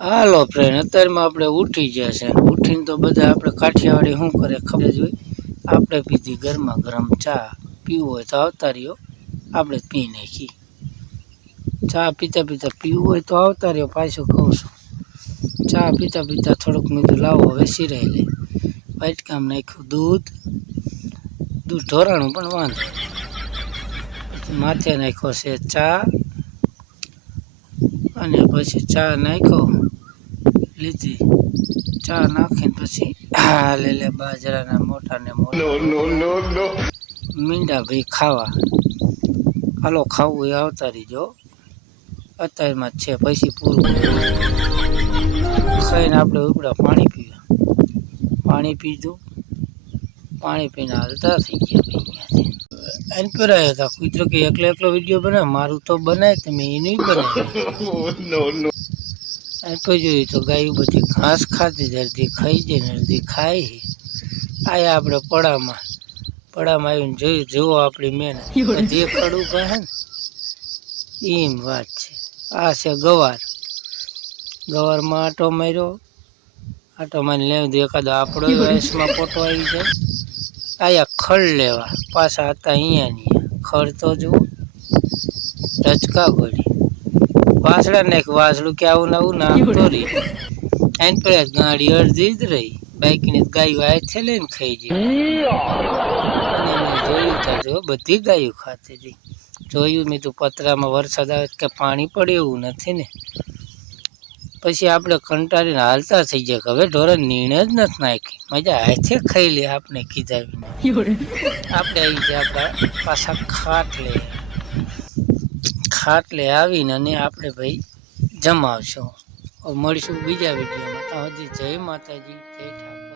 હાલો friend, અત્યારમાં આપણે ઉઠી ગયા છે. ઉઠીને તો બધા આપણે કાઠિયાવાડી શું કરે ખબર જ હોય. આપણે પીધી ગરમા ગરમ ચા. પીવું હોય તો આવતા રહ્યો, આપણે પી નાખી. ચા પીતા પીતા પીવું હોય તો આવતા રહ્યો. પાછું કહું છું, ચા પીતા પીતા થોડુંક મીઠું લાવો. હવે સિરાઈ લે. વાટકામ નાખ્યું દૂધ ઢોરાણું પણ વાંધો. માથે નાખ્યો છે ચા, અને પછી ચા નાખ્યો લીધી. ચા નાખીને પછી લે બાજરાના મોટા ને મોટા મીંડા ભાઈ ખાવા. હાલો ખાવું એ આવતા રહીજો. અત્યારમાં જ છે, પછી પૂરું ખાઈને આપણે ઉપડા પાણી પીવા. પાણી પીધું. પાણી પીને હાલતા થઈ ગયા ભાઈ. એન પર આવ્યા હતા કુતરો કે એકલો વિડીયો બનાવે. મારું તો બનાય, તમે એનું બનાવી. તો જોયું તો ગાયું બધી ઘાસ ખાતી, અડધી ખાઈ જાય ને અડધી ખાય. આયા આપણે પડામાં આવીને જોયું. જુઓ આપણી મેન જે પડું કહે ને એમ વાત છે. આ છે ગવારમાં આટો માર્યો. આટો મારીને લેવું દે એકાદો આપણો વયસમાં પોટો આવી જાય. આયા ખડ લેવા પાછા હતા અહીંયા ખડ તો જુઓ ટચકા ગોળી. વાસડા નાખ વાસડું કે આવું નાખતો રહી. એન પર ગાડી અડધી જ રહી. બાઈકની ગાયો હાથે લઈને ખાઈ જાય. અને મેં જોયું તો બધી ગાયો ખાતી હતી. જોયું મેં તું પતરામાં વરસાદ આવે કે પાણી પડે એવું નથી ને. પછી આપણે કંટાળીને હાલતા થઈ જાય કે હવે ઢોરે નીણે જ નથી નાખી. મજા હાથે ખાઈ લે. આપણે કીધા આપણે આવી જાય આપણા પાછા ખાટલે આવીને અને આપણે ભાઈ જમાવશું. મળીશું બીજા વિડીયોમાં. ત્યાં સુધી જય માતાજી, જય ઠાકોર.